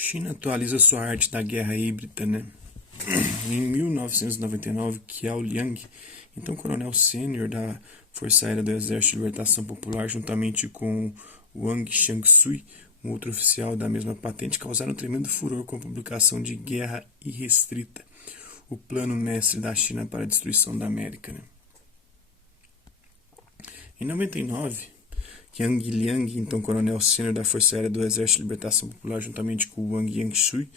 China atualiza sua arte da guerra híbrida, né? Em 1999, Qiao Liang, então coronel sênior da Força Aérea do Exército de Libertação Popular, juntamente com Wang Shangshui, um outro oficial da mesma patente, causaram um tremendo furor com a publicação de Guerra Irrestrita, o plano mestre da China para a destruição da América, né? Em 99, Yang Liang, então coronel sênior da Força Aérea do Exército de Libertação Popular, juntamente com Wang Yangshui,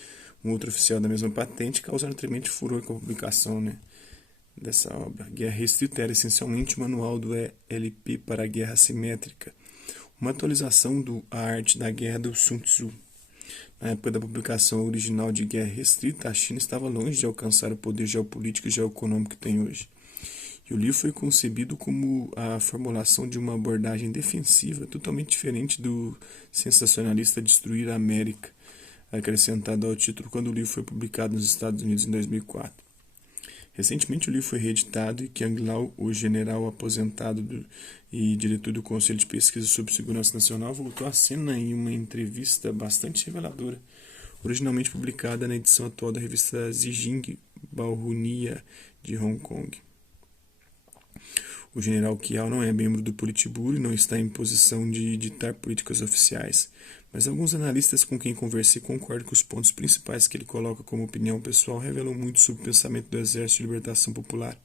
um outro oficial da mesma patente, causaram tremendo furor com a publicação, né, dessa obra. Guerra Restrita era essencialmente o manual do ELP para a guerra assimétrica, uma atualização da arte da guerra do Sun Tzu. Na época da publicação original de Guerra Restrita, a China estava longe de alcançar o poder geopolítico e geoeconômico que tem hoje. E o livro foi concebido como a formulação de uma abordagem defensiva, totalmente diferente do sensacionalista Destruir a América, acrescentado ao título quando o livro foi publicado nos Estados Unidos em 2004. Recentemente o livro foi reeditado e Qiang Lao, o general aposentado e diretor do Conselho de Pesquisa sobre Segurança Nacional, voltou à cena em uma entrevista bastante reveladora, originalmente publicada na edição atual da revista Zijing Baohunia de Hong Kong. O general Qiao não é membro do Politburo e não está em posição de ditar políticas oficiais, mas alguns analistas com quem conversei concordam que os pontos principais que ele coloca como opinião pessoal revelam muito sobre o pensamento do Exército de Libertação Popular.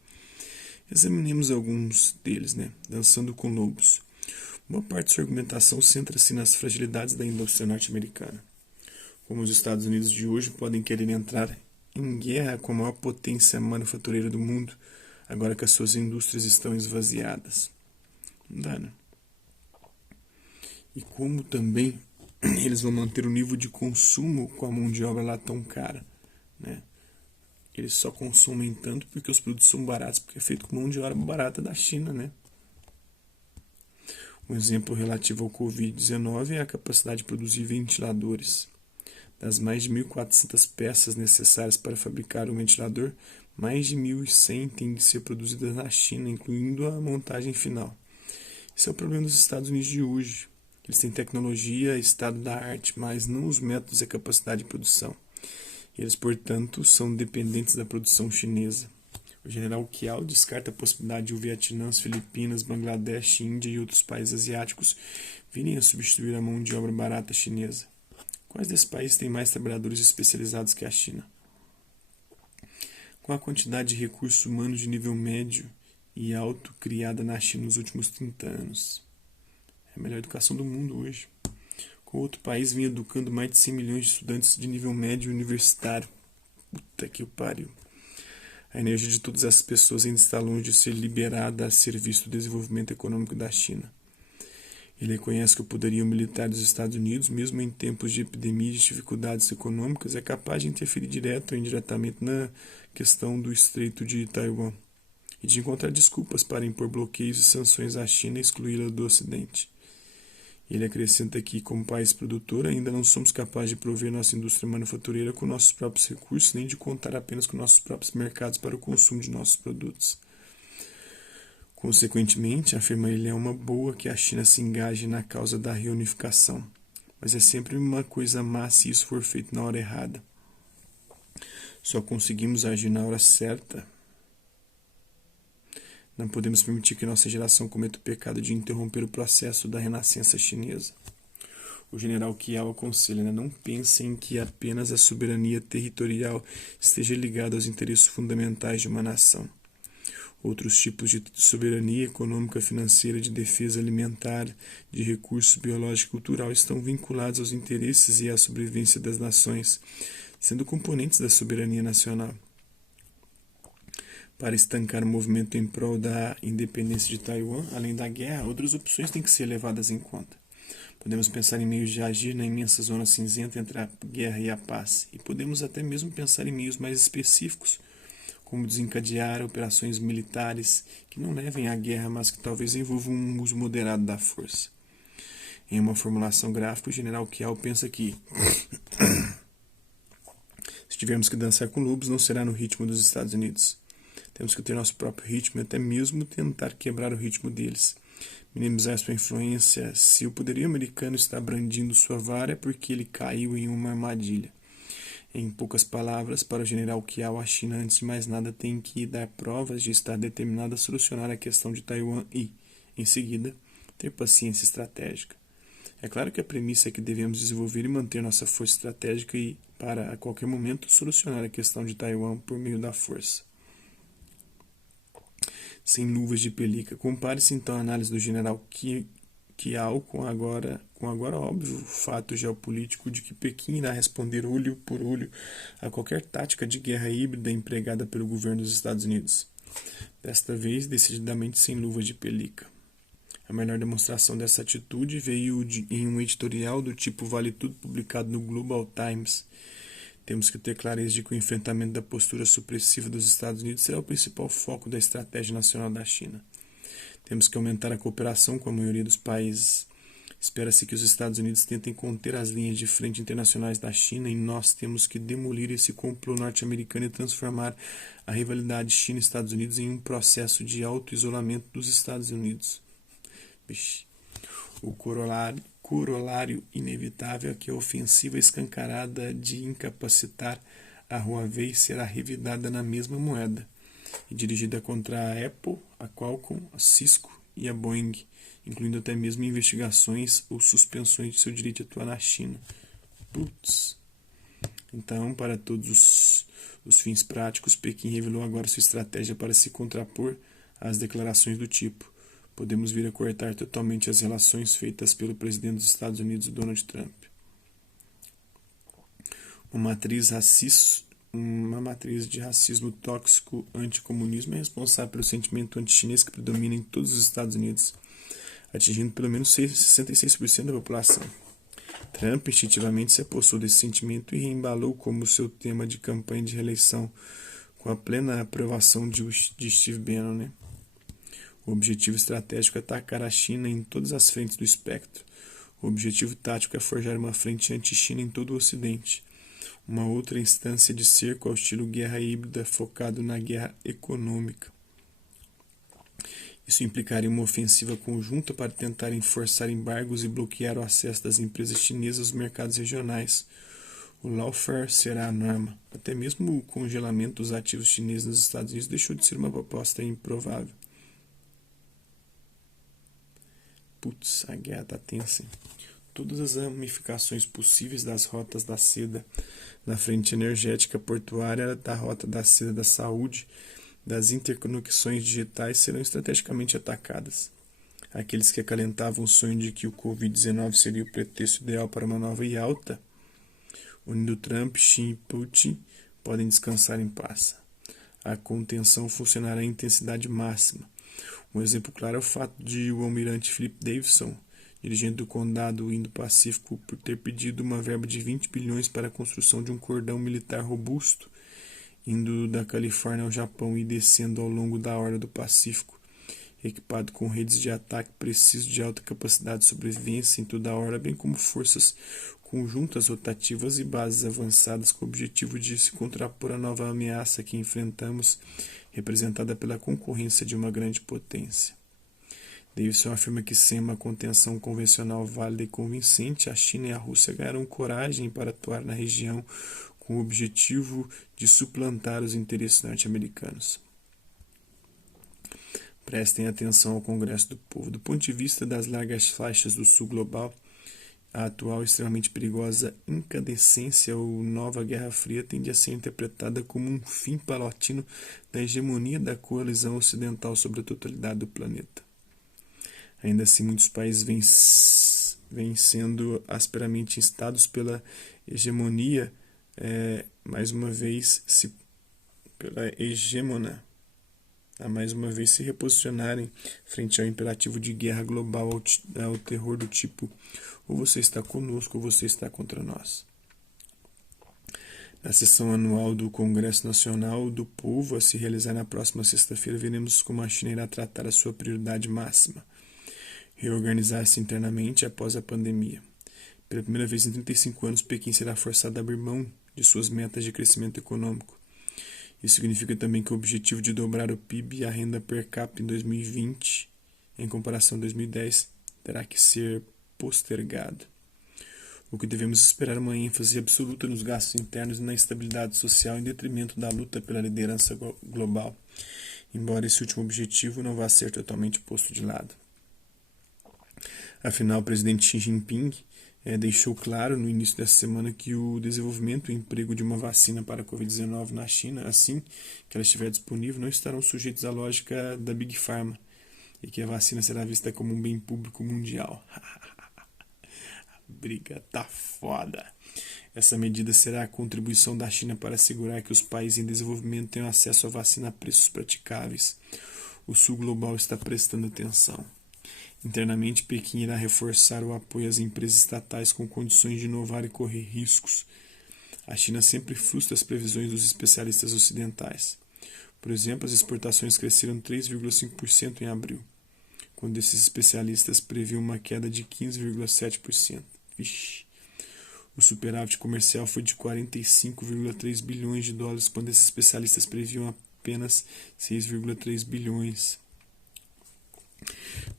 Examinemos alguns deles, né? Dançando com Lobos. Boa parte de sua argumentação centra-se nas fragilidades da indústria norte-americana. Como os Estados Unidos de hoje podem querer entrar em guerra com a maior potência manufatureira do mundo, agora que as suas indústrias estão esvaziadas. Não dá, né? E como também eles vão manter o nível de consumo com a mão de obra lá tão cara, né? Eles só consomem tanto porque os produtos são baratos, porque é feito com mão de obra barata da China, né? Um exemplo relativo ao Covid-19 é a capacidade de produzir ventiladores. Das mais de 1.400 peças necessárias para fabricar um ventilador, mais de 1.100 têm de ser produzidas na China, incluindo a montagem final. Esse é o problema dos Estados Unidos de hoje. Eles têm tecnologia, estado da arte, mas não os métodos e a capacidade de produção. Eles, portanto, são dependentes da produção chinesa. O general Qiao descarta a possibilidade de o Vietnã, as Filipinas, Bangladesh, Índia e outros países asiáticos virem a substituir a mão de obra barata chinesa. Quais desses países têm mais trabalhadores especializados que a China? Com a quantidade de recursos humanos de nível médio e alto criada na China nos últimos 30 anos. É a melhor educação do mundo hoje. Com outro país vem educando mais de 100 milhões de estudantes de nível médio universitário. Puta que pariu. A energia de todas essas pessoas ainda está longe de ser liberada a serviço do desenvolvimento econômico da China. Ele reconhece que o poderio militar dos Estados Unidos, mesmo em tempos de epidemia e de dificuldades econômicas, é capaz de interferir direto ou indiretamente na questão do Estreito de Taiwan e de encontrar desculpas para impor bloqueios e sanções à China e excluí-la do Ocidente. Ele acrescenta que, como país produtor, ainda não somos capazes de prover nossa indústria manufatureira com nossos próprios recursos, nem de contar apenas com nossos próprios mercados para o consumo de nossos produtos. Consequentemente, afirma ele, é uma boa que a China se engaje na causa da reunificação, mas é sempre uma coisa má se isso for feito na hora errada. Só conseguimos agir na hora certa. Não podemos permitir que nossa geração cometa o pecado de interromper o processo da renascença chinesa. O general Qiao aconselha, não pensem que apenas a soberania territorial esteja ligada aos interesses fundamentais de uma nação. Outros tipos de soberania econômica, financeira, de defesa alimentar, de recursos biológico e cultural estão vinculados aos interesses e à sobrevivência das nações, sendo componentes da soberania nacional. Para estancar o movimento em prol da independência de Taiwan, além da guerra, outras opções têm que ser levadas em conta. Podemos pensar em meios de agir na imensa zona cinzenta entre a guerra e a paz, e podemos até mesmo pensar em meios mais específicos, como desencadear operações militares que não levem à guerra, mas que talvez envolvam um uso moderado da força. Em uma formulação gráfica, o general Qiao pensa que se tivermos que dançar com lobos, não será no ritmo dos Estados Unidos. Temos que ter nosso próprio ritmo e até mesmo tentar quebrar o ritmo deles. minimizar sua influência. Se o poderio americano está brandindo sua vara, é porque ele caiu em uma armadilha. Em poucas palavras, para o general Qiao, a China, antes de mais nada, tem que dar provas de estar determinada a solucionar a questão de Taiwan e, em seguida, ter paciência estratégica. É claro que a premissa é que devemos desenvolver e manter nossa força estratégica e, para, a qualquer momento, solucionar a questão de Taiwan por meio da força. Sem luvas de pelica. Compare-se então a análise do general Qiao com agora óbvio fato geopolítico de que Pequim irá responder olho por olho a qualquer tática de guerra híbrida empregada pelo governo dos Estados Unidos. Desta vez, decididamente sem luvas de pelica. A melhor demonstração dessa atitude veio em um editorial do tipo Vale Tudo publicado no Global Times. Temos que ter clareza de que o enfrentamento da postura supressiva dos Estados Unidos será o principal foco da estratégia nacional da China. Temos que aumentar a cooperação com a maioria dos países. Espera-se que os Estados Unidos tentem conter as linhas de frente internacionais da China e nós temos que demolir esse complô norte-americano e transformar a rivalidade China-Estados Unidos em um processo de auto-isolamento dos Estados Unidos. O corolário inevitável é que a ofensiva escancarada de incapacitar a Huawei será revidada na mesma moeda e dirigida contra a Apple, a Qualcomm, a Cisco e a Boeing, incluindo até mesmo investigações ou suspensões de seu direito de atuar na China. Então, para todos os fins práticos, Pequim revelou agora sua estratégia para se contrapor às declarações do tipo: podemos vir a cortar totalmente as relações feitas pelo presidente dos Estados Unidos, Donald Trump. Uma matriz de racismo tóxico anticomunismo é responsável pelo sentimento anti-chinês que predomina em todos os Estados Unidos, atingindo pelo menos 66% da população. Trump instintivamente se apossou desse sentimento e reembalou como seu tema de campanha de reeleição, com a plena aprovação de Steve Bannon, O objetivo estratégico é atacar a China em todas as frentes do espectro. O objetivo tático é forjar uma frente anti-China em todo o Ocidente. Uma outra instância de cerco ao estilo guerra híbrida focado na guerra econômica. Isso implicaria uma ofensiva conjunta para tentar enforçar embargos e bloquear o acesso das empresas chinesas aos mercados regionais. O lawfare será a norma. Até mesmo o congelamento dos ativos chineses nos Estados Unidos deixou de ser uma proposta improvável. A guerra está tensa. Todas as ramificações possíveis das rotas da seda, na frente energética portuária, da rota da seda da saúde, das interconexões digitais serão estrategicamente atacadas. Aqueles que acalentavam o sonho de que o Covid-19 seria o pretexto ideal para uma nova Yalta, unindo Trump, Xi e Putin, podem descansar em paz. A contenção funcionará em intensidade máxima. Um exemplo claro é o fato de o almirante Philip Davidson, dirigente do Condado Indo-Pacífico, por ter pedido uma verba de 20 bilhões para a construção de um cordão militar robusto, indo da Califórnia ao Japão e descendo ao longo da Orla do Pacífico, equipado com redes de ataque preciso de alta capacidade de sobrevivência em toda a orla, bem como forças conjuntas rotativas e bases avançadas com o objetivo de se contrapor à nova ameaça que enfrentamos, representada pela concorrência de uma grande potência. Davidson afirma que sem uma contenção convencional válida e convincente, a China e a Rússia ganharão coragem para atuar na região com o objetivo de suplantar os interesses norte-americanos. Prestem atenção ao Congresso do Povo. Do ponto de vista das largas faixas do sul global, a atual extremamente perigosa incandescência ou nova Guerra Fria tende a ser interpretada como um fim paulatino da hegemonia da coalizão ocidental sobre a totalidade do planeta. Ainda assim, muitos países vêm sendo asperamente instados pela hegemonia, pela hegemona, a mais uma vez se reposicionarem frente ao imperativo de guerra global, ao terror do tipo: ou você está conosco ou você está contra nós. Na sessão anual do Congresso Nacional do Povo, a se realizar na próxima sexta-feira, veremos como a China irá tratar a sua prioridade máxima: reorganizar-se internamente após a pandemia. Pela primeira vez em 35 anos, Pequim será forçado a abrir mão de suas metas de crescimento econômico. Isso significa também que o objetivo de dobrar o PIB e a renda per capita em 2020 em comparação a 2010, terá que ser postergado. O que devemos esperar é uma ênfase absoluta nos gastos internos e na estabilidade social em detrimento da luta pela liderança global, embora esse último objetivo não vá ser totalmente posto de lado. Afinal, o presidente Xi Jinping deixou claro no início dessa semana que o desenvolvimento e o emprego de uma vacina para a Covid-19 na China, assim que ela estiver disponível, não estarão sujeitos à lógica da Big Pharma e que a vacina será vista como um bem público mundial. A briga tá foda. Essa medida será a contribuição da China para assegurar que os países em desenvolvimento tenham acesso à vacina a preços praticáveis. O Sul Global está prestando atenção. Internamente, Pequim irá reforçar o apoio às empresas estatais com condições de inovar e correr riscos. A China sempre frustra as previsões dos especialistas ocidentais. Por exemplo, as exportações cresceram 3,5% em abril, quando esses especialistas previam uma queda de 15,7%. Vixe. O superávit comercial foi de 45,3 bilhões de dólares, quando esses especialistas previam apenas 6,3 bilhões.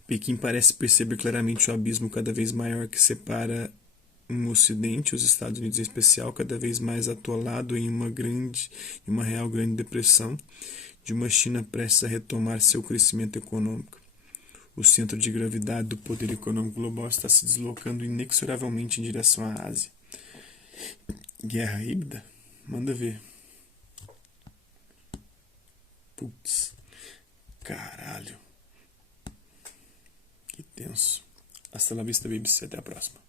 Pequim parece perceber claramente o abismo cada vez maior que separa o Ocidente, os Estados Unidos em especial, cada vez mais atolado em uma real grande depressão, de uma China prestes a retomar seu crescimento econômico. O centro de gravidade do poder econômico global está se deslocando inexoravelmente em direção à Ásia. Guerra híbrida? Manda ver. Putz. Caralho. Que tenso. Hasta la vista, baby. Até a próxima.